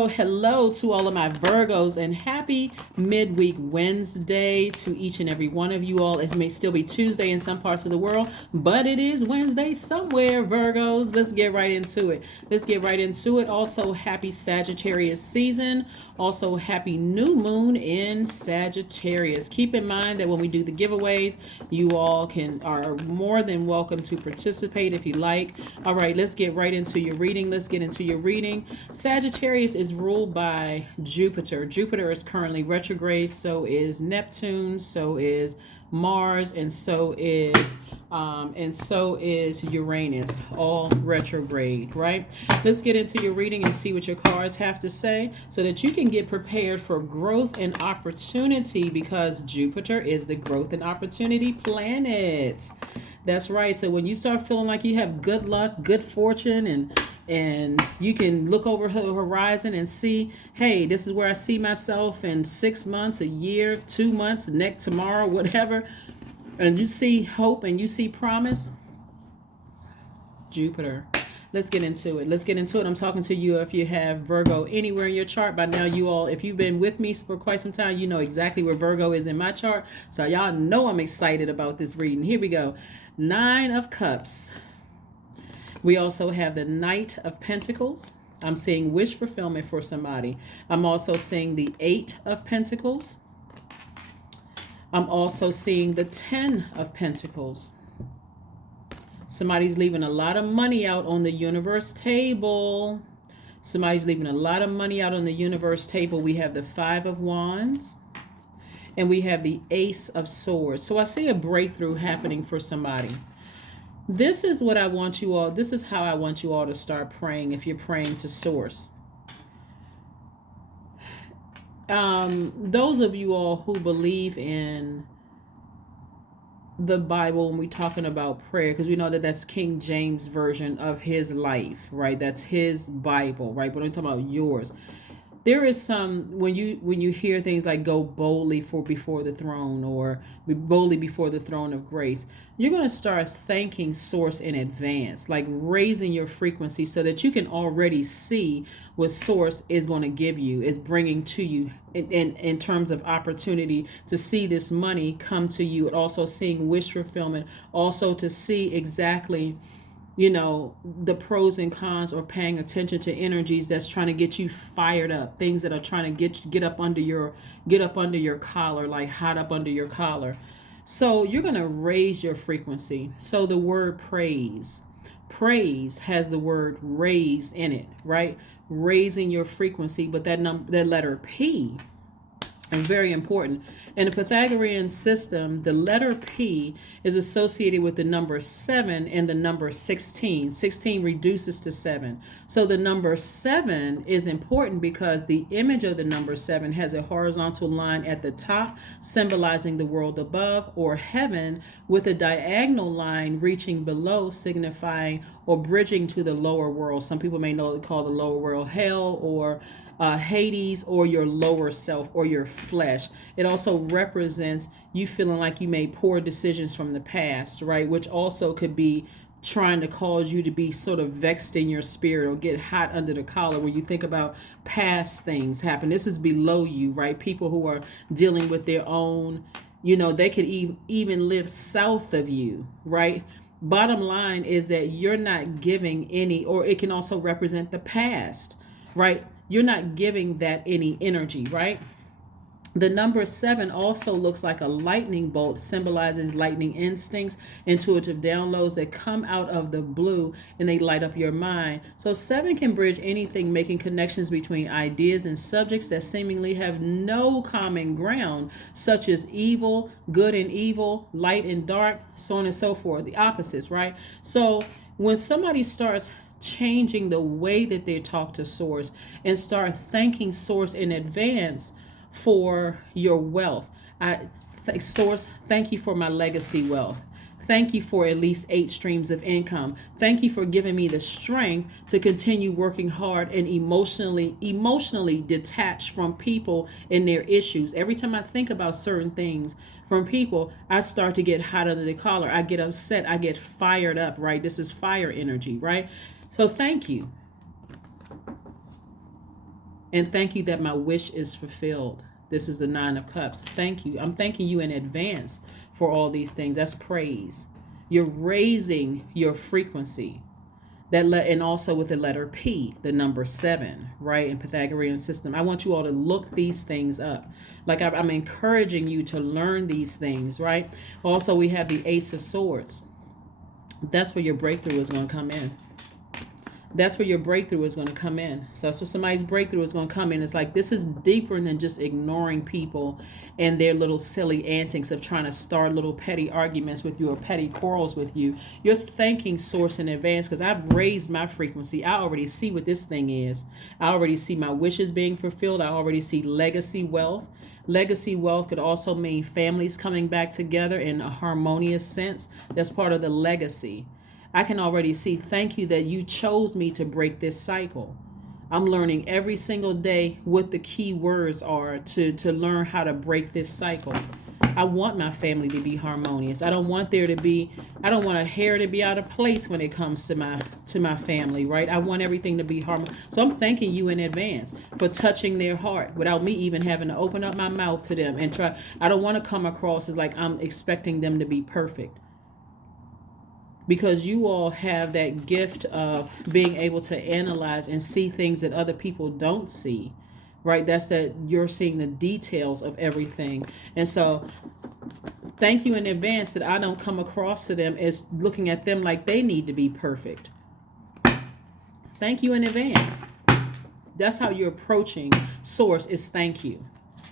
So hello to all of my Virgos and happy midweek Wednesday to each and every one of you all. It may still be Tuesday in some parts of the world, but it is Wednesday somewhere, Virgos. Let's get right into it. Also, happy Sagittarius season. Also, happy new moon in Sagittarius. Keep in mind that when we do the giveaways, you all are more than welcome to participate if you like. All right, let's get right into your reading. Sagittarius is ruled by Jupiter. Jupiter is currently retrograde, so is Neptune, so is Mars, and so is Uranus, all retrograde, right? Let's get into your reading and see what your cards have to say so that you can get prepared for growth and opportunity, because Jupiter is the growth and opportunity planet. That's right. So when you start feeling like you have good luck, good fortune, and you can look over the horizon and see, hey, this is where I see myself in 6 months, a year, 2 months, tomorrow, whatever, and you see hope and you see promise, Jupiter. Let's get into it. I'm talking to you if you have Virgo anywhere in your chart. By now, you all, if you've been with me for quite some time, you know exactly where Virgo is in my chart. So y'all know I'm excited about this reading. Here we go. 9 of Cups. We also have the Knight of Pentacles. I'm seeing wish fulfillment for somebody. I'm also seeing the 8 of Pentacles. I'm also seeing the 10 of Pentacles. Somebody's leaving a lot of money out on the universe table. We have the 5 of Wands. And we have the Ace of Swords. So I see a breakthrough happening for somebody. This is how I want you all to start praying if you're praying to Source. Those of you all who believe in the Bible, when we're talking about prayer, because we know that that's King James version of his life, right? That's his Bible, right? But I'm talking about yours. There is some, when you hear things like go boldly before the throne, or boldly before the throne of grace, you're going to start thanking Source in advance, like raising your frequency so that you can already see what Source is going to give you, is bringing to you in terms of opportunity to see this money come to you, and also seeing wish fulfillment, also to see exactly the pros and cons, or paying attention to energies that's trying to get you fired up, things that are trying to get up under your collar, like hot up under your collar. So you're going to raise your frequency. So the word praise has the word raise in it, right? Raising your frequency, but that letter P is very important. In the Pythagorean system, the letter P is associated with the number 7 and the number 16. 16 reduces to 7. So the number 7 is important because the image of the number 7 has a horizontal line at the top, symbolizing the world above, or heaven, with a diagonal line reaching below, signifying or bridging to the lower world. Some people may call the lower world hell, or Hades, or your lower self, or your flesh. It also represents you feeling like you made poor decisions from the past, right? Which also could be trying to cause you to be sort of vexed in your spirit, or get hot under the collar when you think about past things happen. This is below you, right? People who are dealing with their own, they could even live south of you, right? Bottom line is that you're not giving any, or it can also represent the past, right? You're not giving that any energy, right? The number 7 also looks like a lightning bolt, symbolizing lightning instincts, intuitive downloads that come out of the blue and they light up your mind. So 7 can bridge anything, making connections between ideas and subjects that seemingly have no common ground, such as evil, good and evil, light and dark, so on and so forth, the opposites, right? So when somebody starts changing the way that they talk to Source and start thanking Source in advance for your wealth. Source, thank you for my legacy wealth. Thank you for at least 8 streams of income. Thank you for giving me the strength to continue working hard and emotionally detached from people and their issues. Every time I think about certain things from people, I start to get hot under the collar. I get upset. I get fired up, right? This is fire energy, right? So thank you. And thank you that my wish is fulfilled. This is the Nine of Cups. Thank you. I'm thanking you in advance for all these things. That's praise. You're raising your frequency. And also with the letter P, the number 7, right? In Pythagorean system. I want you all to look these things up. Like I'm encouraging you to learn these things, right? Also, we have the Ace of Swords. That's where your breakthrough is going to come in. That's where your breakthrough is going to come in. So that's where somebody's breakthrough is going to come in. It's like this is deeper than just ignoring people and their little silly antics of trying to start little petty arguments with you or petty quarrels with you. You're thanking Source in advance because I've raised my frequency. I already see what this thing is. I already see my wishes being fulfilled. I already see legacy wealth. Legacy wealth could also mean families coming back together in a harmonious sense. That's part of the legacy. I can already see, thank you that you chose me to break this cycle. I'm learning every single day what the key words are to learn how to break this cycle. I want my family to be harmonious. I don't want a hair to be out of place when it comes to my family, right? I want everything to be harmonious. So I'm thanking you in advance for touching their heart without me even having to open up my mouth to them and try. I don't want to come across as like I'm expecting them to be perfect. Because you all have that gift of being able to analyze and see things that other people don't see, right? That's that you're seeing the details of everything. And so thank you in advance that I don't come across to them as looking at them like they need to be perfect. Thank you in advance. That's how you're approaching Source, is thank you.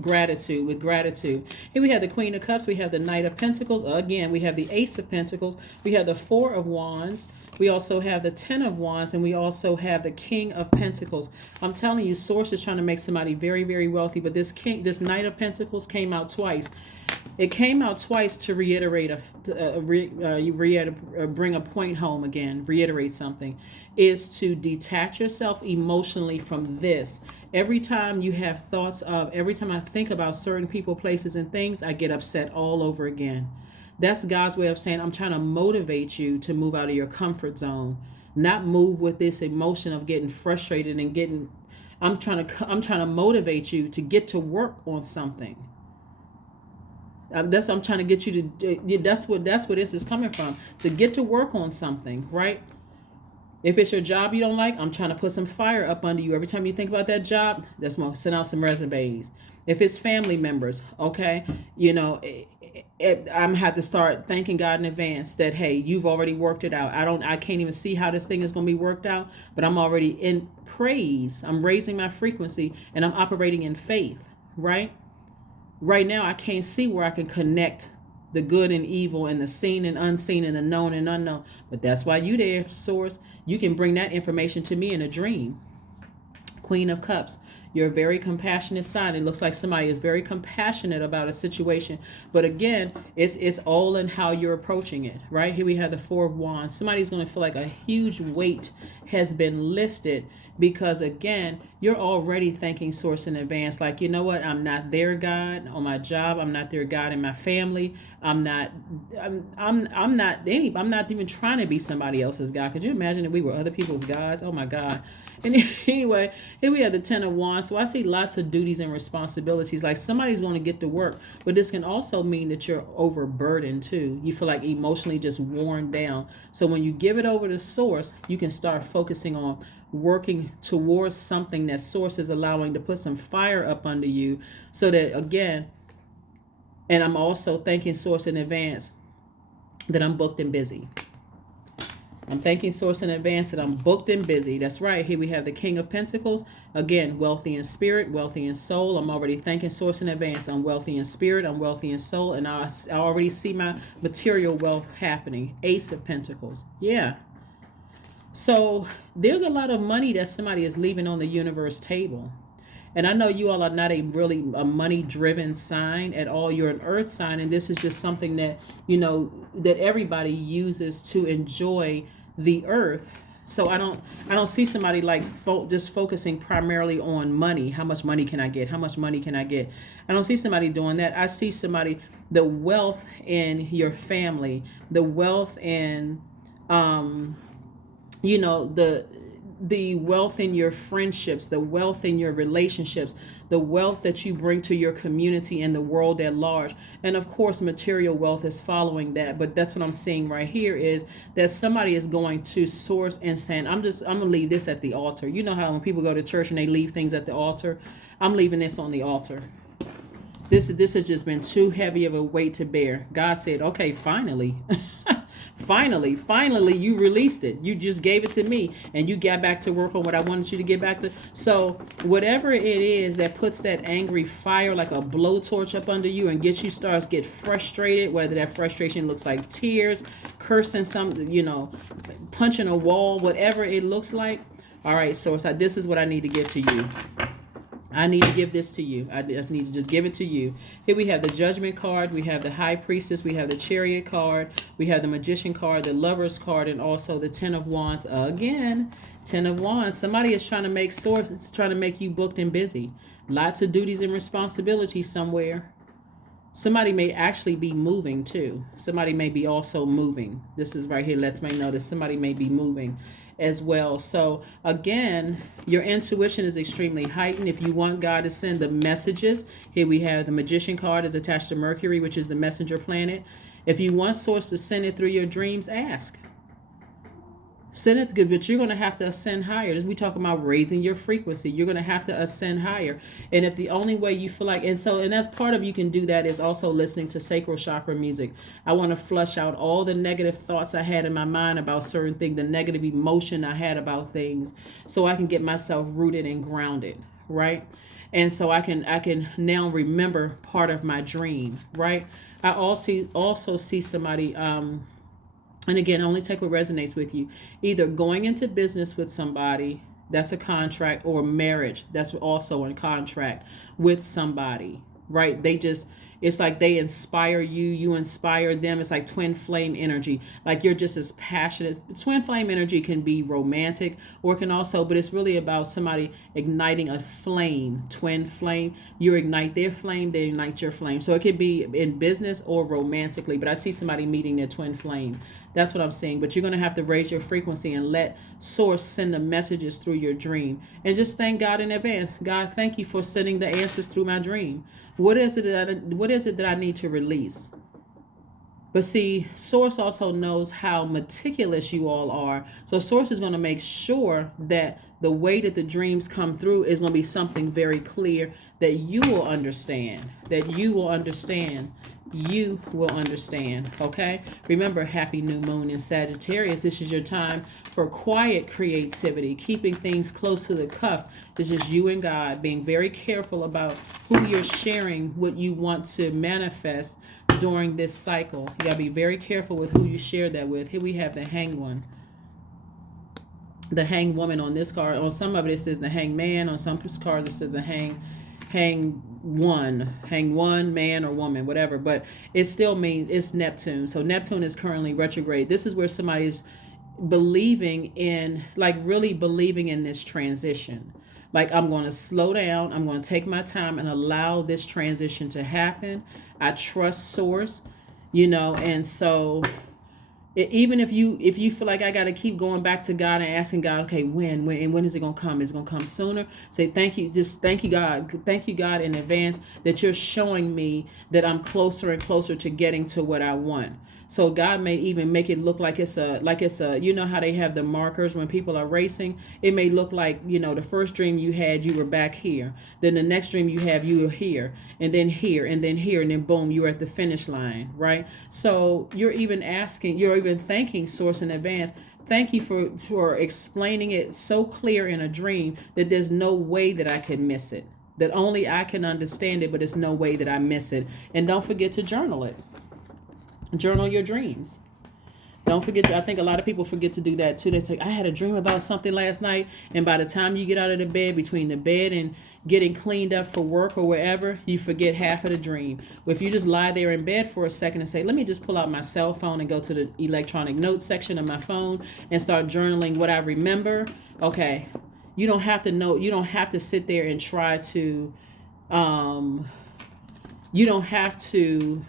Gratitude, with gratitude. Here we have the Queen of Cups. We have the Knight of Pentacles. Again, we have the Ace of Pentacles. We have the Four of Wands. We also have the Ten of Wands. And we also have the King of Pentacles. I'm telling you, Source is trying to make somebody very, very wealthy. But this Knight of Pentacles came out twice. It came out twice to reiterate, bring a point home again, reiterate something, is to detach yourself emotionally from this. Every time you have thoughts of, every time I think about certain people, places, and things, I get upset all over again. That's God's way of saying, I'm trying to motivate you to move out of your comfort zone, not move with this emotion of getting frustrated and I'm trying to motivate you to get to work on something. That's what I'm trying to get you to. That's where this is coming from. To get to work on something, right? If it's your job you don't like, I'm trying to put some fire up under you. Every time you think about that job, that's going to send out some resumes. If it's family members, okay, I'm have to start thanking God in advance that, hey, you've already worked it out. I can't even see how this thing is going to be worked out, but I'm already in praise. I'm raising my frequency and I'm operating in faith, right? Right now, I can't see where I can connect the good and evil and the seen and unseen and the known and unknown. But that's why you there, Source. You can bring that information to me in a dream. Queen of Cups. You're a very compassionate sign. It looks like somebody is very compassionate about a situation. But again, it's all in how you're approaching it, right? Here we have the Four of Wands. Somebody's going to feel like a huge weight has been lifted because, again, you're already thanking Source in advance. Like, you know what? I'm not their God on my job. I'm not their God in my family. I'm not even trying to be somebody else's God. Could you imagine if we were other people's gods? Oh my God. And anyway, here we have the Ten of Wands. So I see lots of duties and responsibilities. Like somebody's going to get to work, but this can also mean that you're overburdened too. You feel like emotionally just worn down. So when you give it over to Source, you can start focusing on working towards something that Source is allowing to put some fire up under you. So that, again, and I'm also thanking Source in advance that I'm booked and busy. I'm thanking Source in advance that I'm booked and busy. That's right. Here we have the King of Pentacles. Again, wealthy in spirit, wealthy in soul. I'm already thanking Source in advance. I'm wealthy in spirit. I'm wealthy in soul. And I already see my material wealth happening. Ace of Pentacles. Yeah. So there's a lot of money that somebody is leaving on the universe table. And I know you all are not a money-driven sign at all. You're an earth sign. And this is just something that, that everybody uses to enjoy the earth. So I don't see somebody like just focusing primarily on money. How much money can I get? How much money can I get? I don't see somebody doing that. I see somebody, the wealth in your family, the wealth in, the wealth in your friendships, the wealth in your relationships, the wealth that you bring to your community and the world at large. And of course, material wealth is following that. But that's what I'm seeing right here is that somebody is going to source and saying, I'm going to leave this at the altar. You know how when people go to church and they leave things at the altar? I'm leaving this on the altar. This has just been too heavy of a weight to bear. God said, okay, finally. Finally, you released it. You just gave it to me and you got back to work on what I wanted you to get back to. So whatever it is that puts that angry fire like a blowtorch up under you and gets you get frustrated, whether that frustration looks like tears, cursing something, punching a wall, whatever it looks like. All right, so it's like, this is what I need to give to you. I need to give this to you. I just need to just give it to you. Here we have the Judgment card. We have the High Priestess. We have the Chariot card. We have the Magician card, the Lovers card, and also the Ten of Wands. Again, Ten of Wands. Somebody is trying to make trying to make you booked and busy. Lots of duties and responsibilities somewhere. Somebody may actually be moving too. Somebody may be also moving. This is right here. Let's make notice. Somebody may be moving as well. So again, your intuition is extremely heightened. If you want God to send the messages, here we have the Magician card is attached to Mercury, which is the messenger planet. If you want Source to send it through your dreams, ask. Send it good, but you're going to have to ascend higher. As we talk about raising your frequency, you're going to have to ascend higher. And if the only way you feel like, and that's part of you can do that is also listening to sacral chakra music. I want to flush out all the negative thoughts I had in my mind about certain things, the negative emotion I had about things, so I can get myself rooted and grounded, right? And so I can now remember part of my dream, right? I also see somebody, and again, only take what resonates with you. Either going into business with somebody, that's a contract, or marriage, that's also a contract with somebody, right? It's like they inspire you, you inspire them. It's like twin flame energy. Like you're just as passionate. Twin flame energy can be romantic or can also, but it's really about somebody igniting a flame, twin flame. You ignite their flame, they ignite your flame. So it can be in business or romantically, but I see somebody meeting their twin flame. That's what I'm saying. But you're going to have to raise your frequency and let Source send the messages through your dream. And just thank God in advance. God, thank you for sending the answers through my dream. What is it that I need to release? But see, Source also knows how meticulous you all are. So Source is going to make sure that the way that the dreams come through is going to be something very clear that you will understand. You will understand. Okay? Remember, happy new moon in Sagittarius. This is your time for quiet creativity, keeping things close to the cuff. This is you and God being very careful about who you're sharing what you want to manifest during this cycle. You got to be very careful with who you share that with. Here we have the Hanged One. The Hanged Woman on this card. On some of it says the Hanged Man. On some cards it says the Hanged one, man or woman, whatever. But it still means it's Neptune. So Neptune is currently retrograde. This is where somebody is believing in, like really believing in this transition. Like, I'm going to slow down. I'm going to take my time and allow this transition to happen. I trust Source, and so even if you feel like I got to keep going back to God and asking God, okay, when is it going to come? Is it going to come sooner? Say thank you. Just thank you, God. Thank you, God, in advance that you're showing me that I'm closer and closer to getting to what I want. So God may even make it look like it's a, how they have the markers when people are racing. It may look like, the first dream you had, you were back here. Then the next dream you have, you were here, and then here, and then here, and then boom, you're at the finish line, right? So you're even thanking Source in advance. Thank you for explaining it so clear in a dream that there's no way that I can miss it. That only I can understand it, but there's no way that I miss it. And don't forget to journal it. Journal your dreams. Don't forget I think a lot of people forget to do that too. They say, I had a dream about something last night. And by the time you get out of the bed, between the bed and getting cleaned up for work or wherever, you forget half of the dream. Well, if you just lie there in bed for a second and say, let me just pull out my cell phone and go to the electronic notes section of my phone and start journaling what I remember. Okay. You don't have to know. You don't have to sit there and try to, you don't have to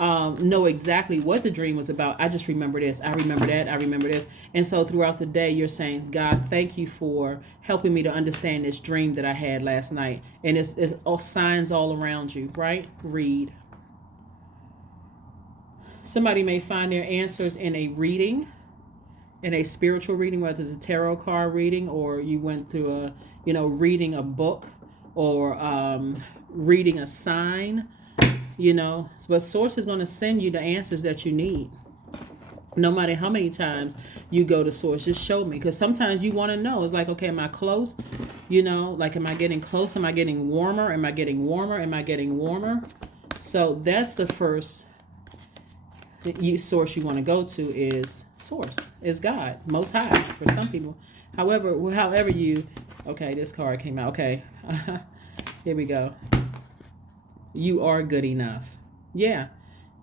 know exactly what the dream was about. I just remember this. I remember that. I remember this. And so throughout the day, you're saying, God, thank you for helping me to understand this dream that I had last night. And it's all signs all around you, right? Read. Somebody may find their answers in a reading, in a spiritual reading, whether it's a tarot card reading or you went through a, reading a book or reading a sign, But Source is going to send you the answers that you need. No matter how many times you go to Source, just show me. Because sometimes you want to know. It's like, okay, am I close? Like, am I getting close? Am I getting warmer? Am I getting warmer? Am I getting warmer? So that's the first source you want to go to is Source, is God, Most High for some people. However okay, this card came out. Okay, here we go. You are good enough. Yeah,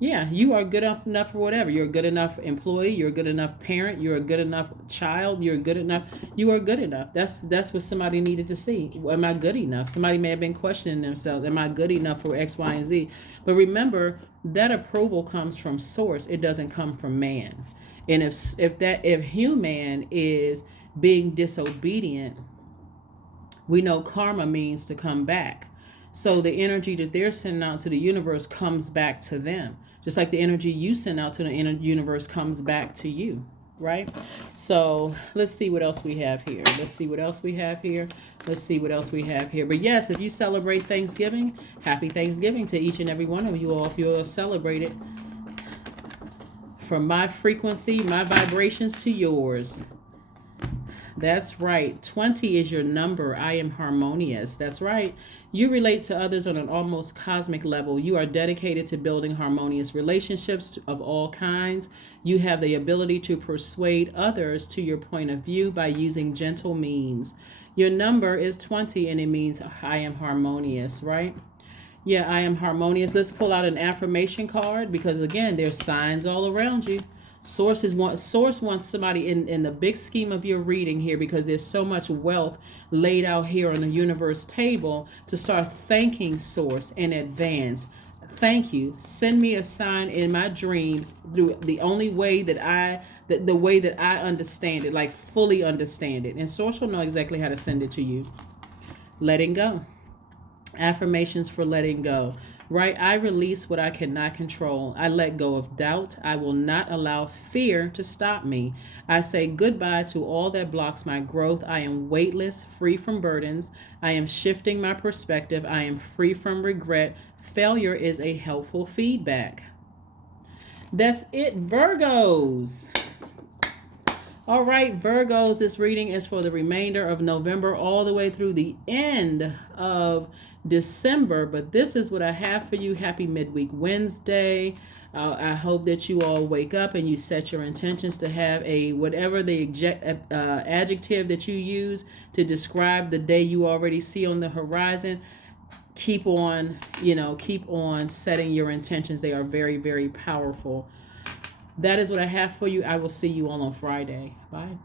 you are good enough for whatever. You're a good enough employee. You're a good enough parent. You're a good enough child. You're good enough. You are good enough. That's what somebody needed to see. Am I good enough? Somebody may have been questioning themselves. Am I good enough for X, Y, and Z? But remember, that approval comes from Source. It doesn't come from man. And if human is being disobedient, we know karma means to come back. So the energy that they're sending out to the universe comes back to them. Just like the energy you send out to the universe comes back to you, right? So let's see what else we have here. But yes, if you celebrate Thanksgiving, happy Thanksgiving to each and every one of you all if you all celebrate it. From my frequency, my vibrations to yours. That's right. 20 is your number. I am harmonious. That's right. You relate to others on an almost cosmic level. You are dedicated to building harmonious relationships of all kinds. You have the ability to persuade others to your point of view by using gentle means. Your number is 20 and it means I am harmonious, right? Yeah, I am harmonious. Let's pull out an affirmation card because, again, there's signs all around you. Source wants somebody in the big scheme of your reading here, because there's so much wealth laid out here on the universe table, to start thanking Source in advance. Thank you. Send me a sign in my dreams through the only way that the way that I understand it, like fully understand it. And Source will know exactly how to send it to you. Letting go. Affirmations for letting go. Right? I release what I cannot control. I let go of doubt. I will not allow fear to stop me. I say goodbye to all that blocks my growth. I am weightless, free from burdens. I am shifting my perspective. I am free from regret. Failure is a helpful feedback. That's it, Virgos. All right, Virgos, this reading is for the remainder of November all the way through the end of December, but this is what I have for you. Happy midweek Wednesday. I hope that you all wake up and you set your intentions to have whatever the adjective that you use to describe the day you already see on the horizon. Keep on setting your intentions. They are very, very powerful. That is what I have for you. I will see you all on Friday. Bye.